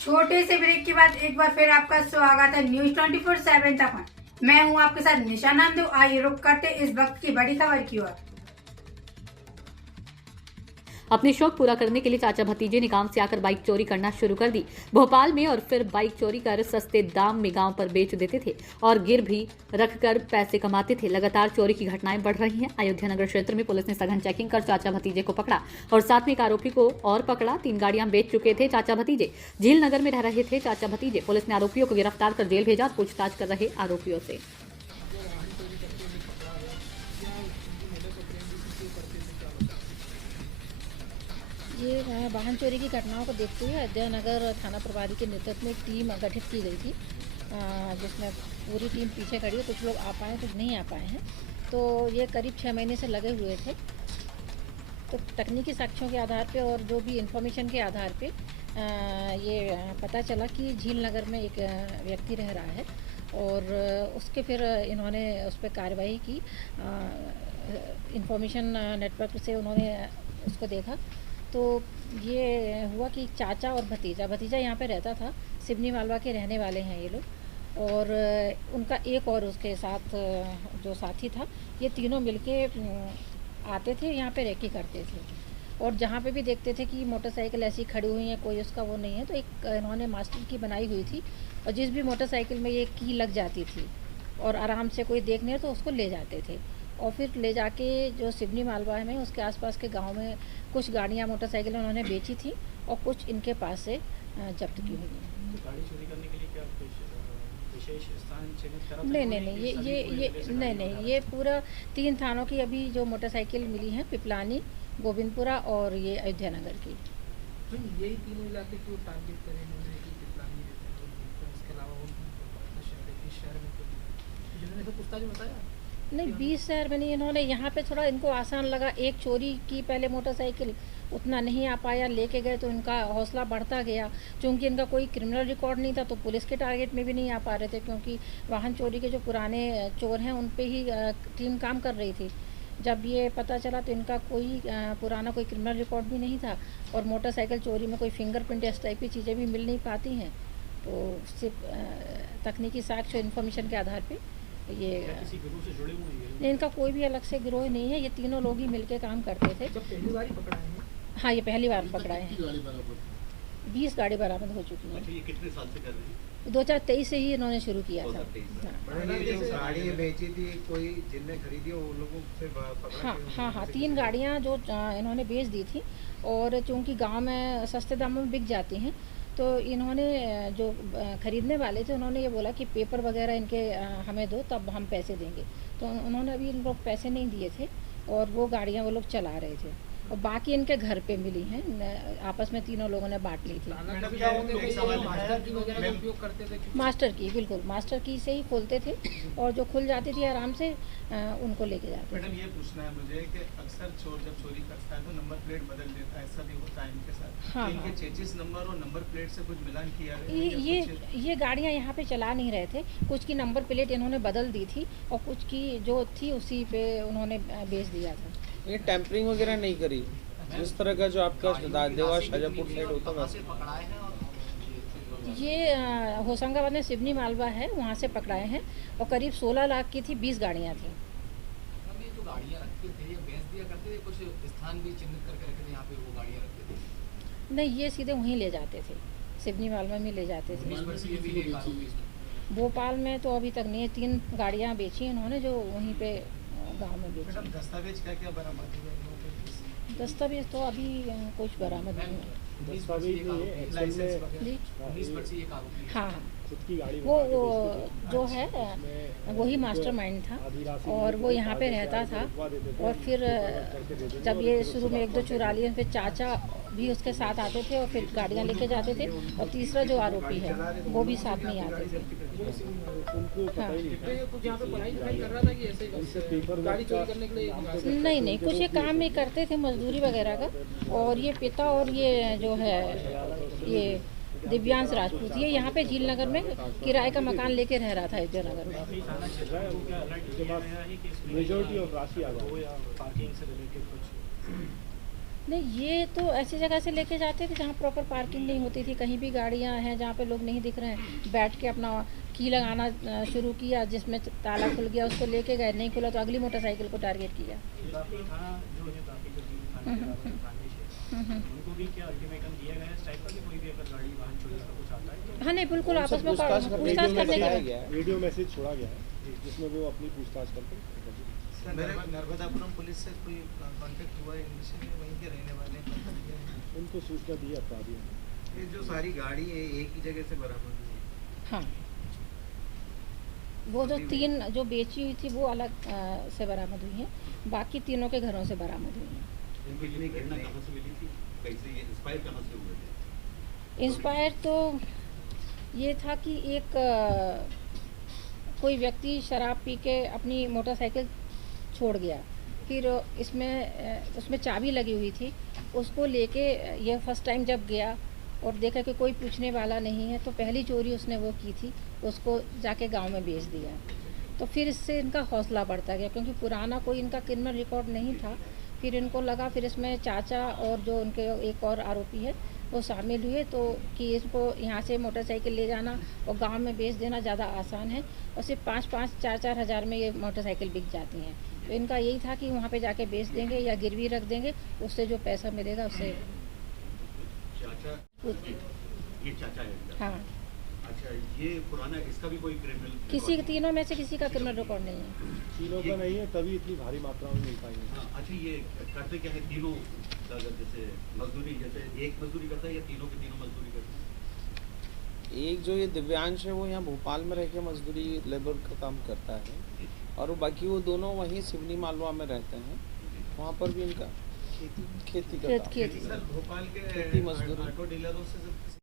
छोटे से ब्रेक के बाद एक बार फिर आपका स्वागत है न्यूज 24/7 तक। मैं हूं आपके साथ निशा नामदेव। आइए रुक करते इस वक्त की बड़ी खबर की ओर। अपने शौक पूरा करने के लिए चाचा भतीजे ने काम से आकर बाइक चोरी करना शुरू कर दी भोपाल में, और फिर बाइक चोरी कर सस्ते दाम में गांव पर बेच देते थे और गिर भी रखकर पैसे कमाते थे। लगातार चोरी की घटनाएं बढ़ रही हैं। अयोध्या नगर क्षेत्र में पुलिस ने सघन चेकिंग कर चाचा भतीजे को पकड़ा और साथ में एक आरोपी को और पकड़ा। 3 गाड़ियां बेच चुके थे चाचा भतीजे। झील नगर में रह रहे थे चाचा भतीजे। पुलिस ने आरोपियों को गिरफ्तार कर जेल भेजा। पूछताछ कर रहे आरोपियों से ये वाहन चोरी की घटनाओं को देखते हुए अयोध्या नगर थाना प्रभारी के नेतृत्व में एक टीम गठित की गई थी, जिसमें पूरी टीम पीछे खड़ी है। कुछ लोग आ पाए, कुछ नहीं आ पाए हैं। तो ये करीब 6 महीने से लगे हुए थे। तो तकनीकी साक्ष्यों के आधार पे और जो भी इंफॉर्मेशन के आधार पे ये पता चला कि झील नगर में एक व्यक्ति रह रहा है, और उसके फिर इन्होंने उस पर कार्रवाई की। इंफॉर्मेशन नेटवर्क से उन्होंने उसको देखा तो ये हुआ कि चाचा और भतीजा यहाँ पे रहता था। सिवनी मालवा के रहने वाले हैं ये लोग, और उनका एक और उसके साथ जो साथी था, ये तीनों मिलके आते थे यहाँ पे रेकी करते थे। और जहाँ पे भी देखते थे कि मोटरसाइकिल ऐसी खड़ी हुई है, कोई उसका वो नहीं है, तो एक इन्होंने मास्टर की बनाई हुई थी, और जिस भी मोटरसाइकिल में ये की लग जाती थी और आराम से कोई देखने हो तो उसको ले जाते थे। और फिर ले जाके जो सिवनी मालवा में उसके आसपास के गांव में कुछ गाड़ियां मोटरसाइकिलें उन्होंने बेची थी, और कुछ इनके पास से जब्त की हुई है। तो गाड़ी चोरी करने के लिए क्या विशेष स्थान चयनित करा था? नहीं, ये पूरा 3 थानों की अभी जो मोटरसाइकिल मिली है, पिपलानी, गोविंदपुरा और ये अयोध्या नगर की। तो यही तीनों इलाके को टारगेट करें इन्होंने कि पिपलानी और इसके अलावा वो शहर में जिन्होंने तो पूछताछ में बताया नहीं, 20 शहर में नहीं। इन्होंने यहाँ पे थोड़ा इनको आसान लगा। एक चोरी की पहले मोटरसाइकिल, उतना नहीं आ पाया, लेके गए तो इनका हौसला बढ़ता गया। चूँकि इनका कोई क्रिमिनल रिकॉर्ड नहीं था तो पुलिस के टारगेट में भी नहीं आ पा रहे थे, क्योंकि वाहन चोरी के जो पुराने चोर हैं उन पे ही टीम काम कर रही थी। जब ये पता चला तो इनका कोई पुराना कोई क्रिमिनल रिकॉर्ड भी नहीं था, और मोटरसाइकिल चोरी में कोई फिंगरप्रिंट इस टाइप की चीज़ें भी मिल नहीं पाती हैं। तो सिर्फ तकनीकी साक्ष्य इन्फॉर्मेशन के आधार पर ये किसी गिरोह से जुड़े हुए हैं? नहीं, इनका कोई भी अलग से गिरोह नहीं है। ये तीनों लोग ही मिलके काम करते थे। जब पहली बार ही पकड़ा है? हाँ, ये पहली बार पकड़ा है। 20 गाड़ी बरामद हो चुकी है। ये कितने साल से कर रही है? 2023 से ही इन्होंने शुरू किया था। जो गाड़ी बेची थी कोई जिनने खरीदी वो लोगों से पकड़ा? हाँ, 3 गाड़ियाँ जो इन्होंने बेच दी थी, और चूँकि गांव में सस्ते दामों में बिक जाती हैं, तो इन्होंने जो ख़रीदने वाले थे उन्होंने ये बोला कि पेपर वगैरह इनके हमें दो, तब हम पैसे देंगे। तो उन्होंने अभी इनको पैसे नहीं दिए थे, और वो गाड़ियाँ वो लोग चला रहे थे, और बाकी इनके घर पे मिली हैं। आपस में तीनों लोगों ने बांट ली थी। मास्टर की, बिल्कुल मास्टर की से ही खोलते थे, और जो खुल जाती थी आराम से उनको लेके जाते थे। मैडम, ये पूछना है मुझे कि अक्सर चोर जब चोरी करता है तो नंबर प्लेट बदल देता है, ऐसा भी होता है इनके साथ? हाँ, इनके चेचिस नंबर और नंबर प्लेट से कुछ मिलान किया है? ये गाड़ियाँ यहाँ पे चला नहीं रहे थे। कुछ की नंबर प्लेट इन्होंने बदल दी थी, और कुछ की जो थी उसी पे उन्होंने बेच दिया था। ये टेम्परिंग वगैरह नहीं करी जिस तरह का जो आपका देवा शाजापुर साइड होता है? ये होशंगाबाद में सिवनी मालवा है, वहाँ से पकड़ाए हैं, और करीब 16 लाख की थी, 20 गाड़ियाँ थी। जो गाड़ियाँ रखते थे ये बेच दिया करते थे, कुछ स्थान भी चिन्हित करके रखते थे यहाँ पे वो गाड़ियाँ रखते थे? नहीं, ये सीधे वहीं ले जाते थे, सिवनी मालवा में ले जाते थे। भोपाल में तो अभी तक नहीं है। 3 गाड़ियाँ बेची इन्होंने जो वहीं पे गाँव में बेची। दस्तावेज क्या बरामद हुए? दस्तावेज तो अभी कुछ बरामद नहीं है। हाँ, वो जो है वही मास्टरमाइंड था, और वो यहाँ पे रहता था। और फिर जब ये शुरू में 1-2 चुरा लिए, फिर चाचा भी उसके साथ आते थे, और फिर गाड़ियाँ लेके जाते थे, और तीसरा जो आरोपी है वो भी साथ में आते थे। हाँ, नहीं, कुछ ये काम ही करते थे मजदूरी वगैरह का। और ये पिता और ये जो है ये दिव्यांश राजपूत, ये यहाँ पे झील नगर में किराए का मकान लेके रह रहा था अयोध्या नगर में। मेजॉरिटी ऑफ राशि आ गई या पार्किंग से रिलेटेड कुछ नहीं, ये तो ऐसी जगह से लेके जाते थे जहाँ प्रॉपर पार्किंग नहीं होती थी। कहीं भी गाड़ियाँ हैं जहाँ पे लोग नहीं दिख रहे हैं, बैठ के अपना की लगाना शुरू किया, जिसमें ताला खुल गया उसको लेके गए, नहीं खुला तो अगली मोटरसाइकिल को टारगेट किया। उनको भी क्या अल्टीमेटम दिया गया है इस टाइप का कि कोई भी अगर गाड़ी वाहन चोरी का कुछ आता है हाँ नहीं, बिल्कुल आपस में पूछताछ करने के वीडियो मैसेज छोड़ा गया है जिसमें वो अपनी पूछताछ करते हैं। नर्मदापुरम पुलिस से कोई कांटेक्ट हुआ है इनसे? वहीं के रहने वाले हैं? उनको सूचना दी अपराधियों ने। ये जो सारी गाड़ी है एक ही जगह से बरामद हुई है? हाँ, वो जो 3 जो बेची हुई थी वो अलग से बरामद हुई हैं, बाकी तीनों के घरों से बरामद हुई हैं। कहाँ से मिली थी, कैसे ये इंस्पायर कहाँ से हुए थे? इंस्पायर तो ये था कि एक कोई व्यक्ति शराब पी के अपनी मोटरसाइकिल छोड़ गया, फिर उसमें चाबी लगी हुई थी, उसको लेके ये फर्स्ट टाइम जब गया और देखा कि कोई पूछने वाला नहीं है, तो पहली चोरी उसने वो की थी, उसको जाके गांव में बेच दिया। तो फिर इससे इनका हौसला बढ़ता गया, क्योंकि पुराना कोई इनका क्रिमिनल रिकॉर्ड नहीं था। फिर इनको लगा, फिर इसमें चाचा और जो उनके एक और आरोपी है वो शामिल हुए, तो कि इसको यहाँ से मोटरसाइकिल ले जाना और गांव में बेच देना ज़्यादा आसान है, और सिर्फ 5-5, 4-4 हज़ार में ये मोटरसाइकिल बिक जाती हैं। तो इनका यही था कि वहाँ पे जाके बेच देंगे या गिरवी रख देंगे, उससे जो पैसा मिलेगा उससे चाचा, ये चाचा है? हाँ, अच्छा, ये पुराना, इसका भी कोई क्रिमिनल? किसी तीनों में से किसी का क्रिमिनल रिकॉर्ड नहीं है। तीनों का नहीं है, तभी इतनी भारी मात्रा में मिल पाई है। हाँ, अच्छा, ये करते क्या है तीनों? अगर जैसे मजदूरी, जैसे एक मजदूरी करता है या तीनों के तीनों मजदूरी करते हैं? एक जो ये दिव्यांश है वो यहाँ भोपाल में रह के मजदूरी लेबर का काम करता है, और बाकी वो दोनों वहीं सिवनी मालवा में रहते हैं, वहाँ पर भी इनका खेती का काम। खेती सर, भोपाल के खेती मजदूरी। ऑटो डीलरों से